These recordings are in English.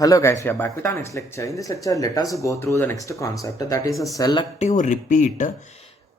Hello guys, we are back with our next lecture. In this lecture, let us go through the next concept, that is a selective repeat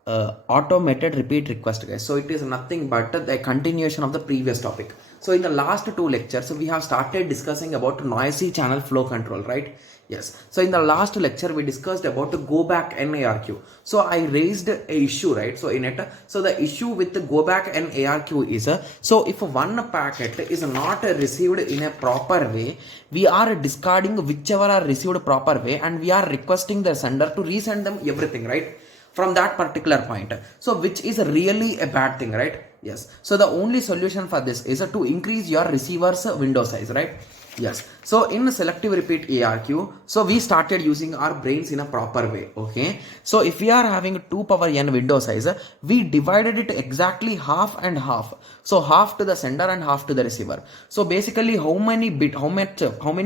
automated repeat request, guys. So it is nothing but the continuation of the previous topic. So in the last two lectures, we have started discussing about noisy channel flow control, right? Yes. So in the last lecture, we discussed about the go back and ARQ. So I raised a issue, right? So in it, so the issue with the go back and ARQ is, so if one packet is not received in a proper way, we are discarding whichever are received proper way, and we are requesting the sender to resend them everything, right? From that particular point. So which is really a bad thing, right? Yes. So the only solution for this is to increase your receiver's window size, right? Yes. So in selective repeat ARQ, so we started using our brains in a proper way. Okay. So if we are having 2 power n window size, we divided it exactly half and half. So half to the sender and half to the receiver. So basically how many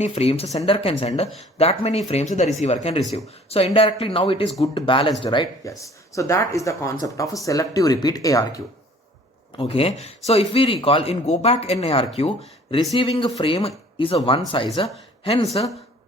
frames the sender can send, that many frames the receiver can receive. So indirectly now it is good balanced, right? Yes. So that is the concept of a selective repeat ARQ. Okay, so if we recall, in go back and ARQ, receiving a frame is a one size, hence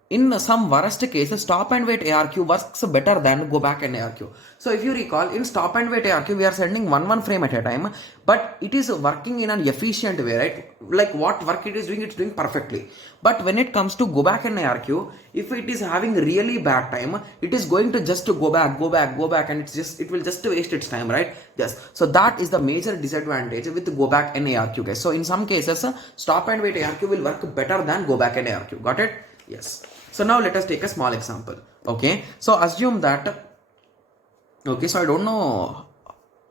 in some worst cases stop and wait ARQ works better than go back and ARQ. So if you recall, in stop and wait ARQ we are sending one frame at a time, but it is working in an efficient way, right? Like what work it is doing, it's doing perfectly. But when it comes to go back and ARQ, if it is having really bad time, it is going to just go back, and it will just waste its time, right? Yes. So that is the major disadvantage with go back and ARQ, guys. So in some cases, stop and wait ARQ will work better than go back and ARQ. Got it? Yes. So now let us take a small example. Okay. So assume that, okay, so I don't know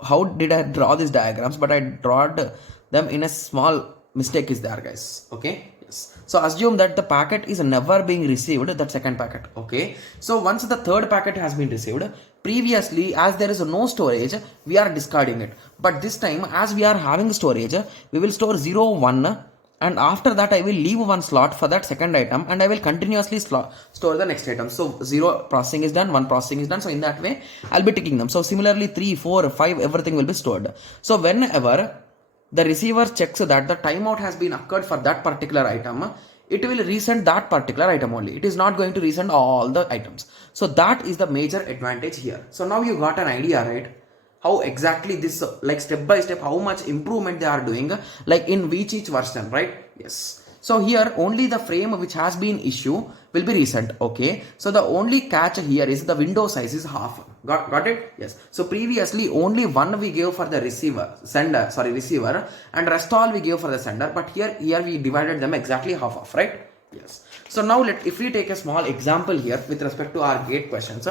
how did I draw these diagrams, but I drawed them in a small mistake is there, guys. Okay. Yes. So assume that the packet is never being received, that second packet. Okay. So once the third packet has been received, previously as there is no storage, we are discarding it. But this time as we are having storage, we will store 0, 1, and after that I will leave one slot for that second item, and I will continuously store the next item. So 0 processing is done, 1 processing is done. So in that way I'll be ticking them. So similarly 3, 4, 5, everything will be stored. So whenever the receiver checks that the timeout has been occurred for that particular item, it will resend that particular item only. It is not going to resend all the items. So that is the major advantage here. So now you got an idea, right? How exactly this, like step by step, how much improvement they are doing, like in each version, right? Yes. So here only the frame which has been issued will be resent. Okay. So the only catch here is the window size is half. Got it? Yes. So previously only one we gave for the receiver, and rest all we gave for the sender. But here we divided them exactly half, right? Yes. So now if we take a small example here with respect to our gate questions.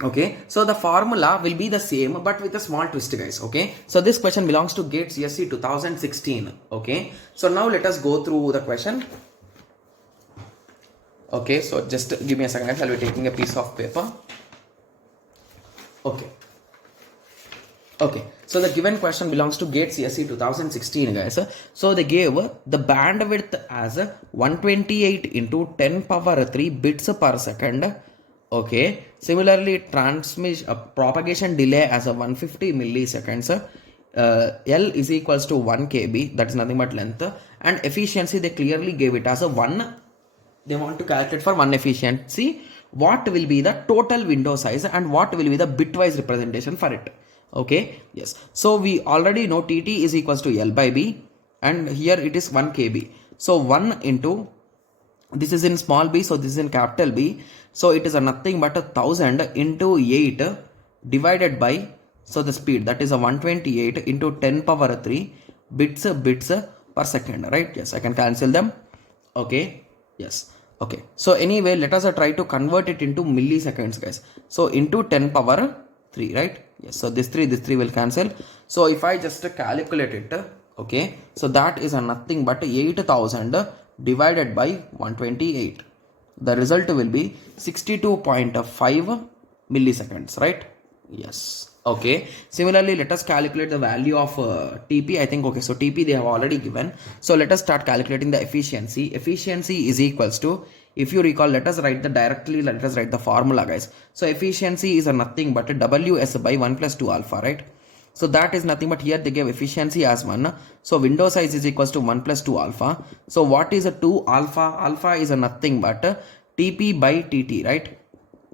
Okay, so the formula will be the same but with a small twist, guys. Okay, so this question belongs to GATE CSE 2016. Okay, so now let us go through the question. Okay, so just give me a second, guys. I'll be taking a piece of paper. Okay, so the given question belongs to GATE CSE 2016, guys. So they gave the bandwidth as 128 into 10 power 3 bits per second. Okay, similarly propagation delay as a 150 milliseconds, L is equals to 1 kb, that is nothing but length, and efficiency they clearly gave it as a 1. They want to calculate for 1 efficiency what will be the total window size and what will be the bitwise representation for it. Okay, yes, so we already know TT is equals to L by B, and here it is 1 kb. So 1 into, this is in small b, so this is in capital B, so it is a nothing but 1000 into 8 divided by, so the speed, that is a 128 into 10 power 3 bits per second, right? Yes, I can cancel them. Okay, yes. Okay, so anyway, let us try to convert it into milliseconds, guys. So into 10 power 3, right? Yes, so this 3 will cancel. So if I just calculate it, okay, so that is a nothing but 8000 divided by 128. The result will be 62.5 milliseconds, right? Yes. Okay. Similarly, let us calculate the value of TP. I think, okay, so TP they have already given. So let us start calculating the efficiency. Efficiency is equals to, if you recall, let us write the formula, guys. So efficiency is a nothing but a WS by 1 plus 2 alpha, right? So that is nothing but here they give efficiency as 1. So window size is equals to 1 plus 2 alpha. So what is a 2 alpha? Alpha is a nothing but TP by TT, right?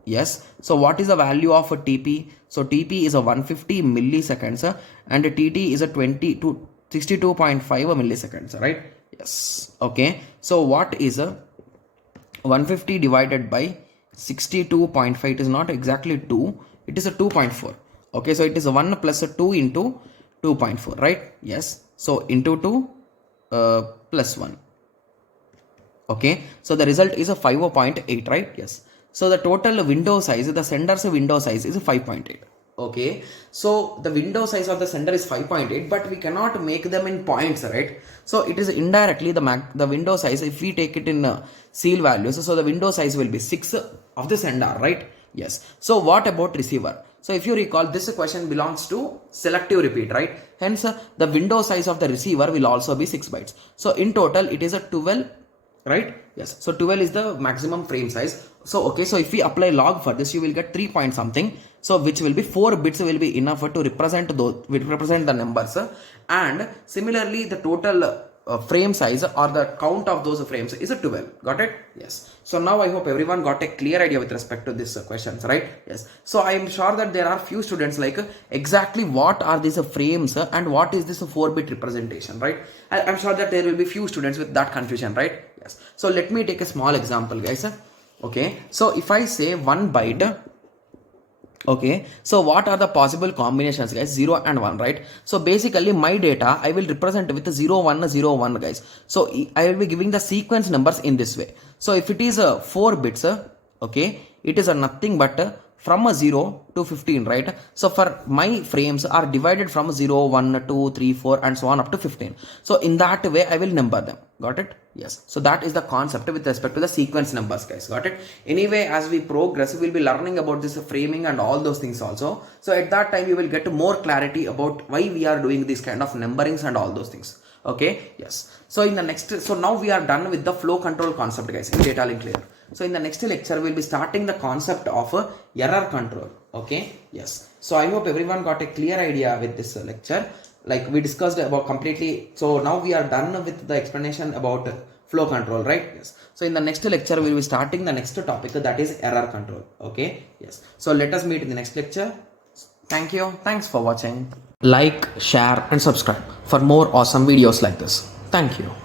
Yes. So what is the value of a TP? So TP is a 150 milliseconds and a TT is a 20 to 62.5 milliseconds, right? Yes. Okay. So what is a 150 divided by 62.5? It is not exactly 2. It is a 2.4. Okay. So it is a 1 plus a 2 into 2.4, right? Yes. So into 2 plus 1. Okay. So the result is a 5.8, right? Yes. So the total window size, the sender's window size is 5.8. Okay, so the window size of the sender is 5.8, but we cannot make them in points, right? So it is indirectly the window size, if we take it in seal values, so the window size will be 6 of the sender, right? Yes. So what about receiver? So if you recall, this question belongs to selective repeat, right? Hence the window size of the receiver will also be 6 bytes. So in total it is a 12, right? Yes. So 12 is the maximum frame size. So okay, so if we apply log for this, you will get 3 point something. So which will be 4 bits will be enough to represent those, will represent the numbers. And similarly, the total frame size or the count of those frames is a 12. Got it? Yes. So now I hope everyone got a clear idea with respect to this questions, right? Yes. So I am sure that there are few students like exactly what are these frames and what is this 4-bit representation, right? I'm sure that there will be few students with that confusion, right? Yes. So let me take a small example, guys. Okay. So if I say 1 byte, okay, so what are the possible combinations, guys? 0 and 1, right? So basically my data I will represent with 0 1 0 1, guys. So I will be giving the sequence numbers in this way. So if it is 4 bits, okay, it is a nothing but from 0 to 15, right? So for my frames are divided from 0 1 2 3 4 and so on up to 15. So in that way I will number them. Got it? Yes. So that is the concept with respect to the sequence numbers, guys. Got it? Anyway, as we progress, we will be learning about this framing and all those things also. So at that time, you will get more clarity about why we are doing this kind of numberings and all those things. Okay? Yes. So in the next, so now we are done with the flow control concept, guys, in data link layer. So in the next lecture, we'll be starting the concept of error control. Okay? Yes. So I hope everyone got a clear idea with this lecture. Like we discussed about completely. So now we are done with the explanation about flow control, right? Yes. So in the next lecture, we will be starting the next topic, that is error control. Okay? Yes. So let us meet in the next lecture. Thank you. Thanks for watching. Like, share and subscribe for more awesome videos like this. Thank you.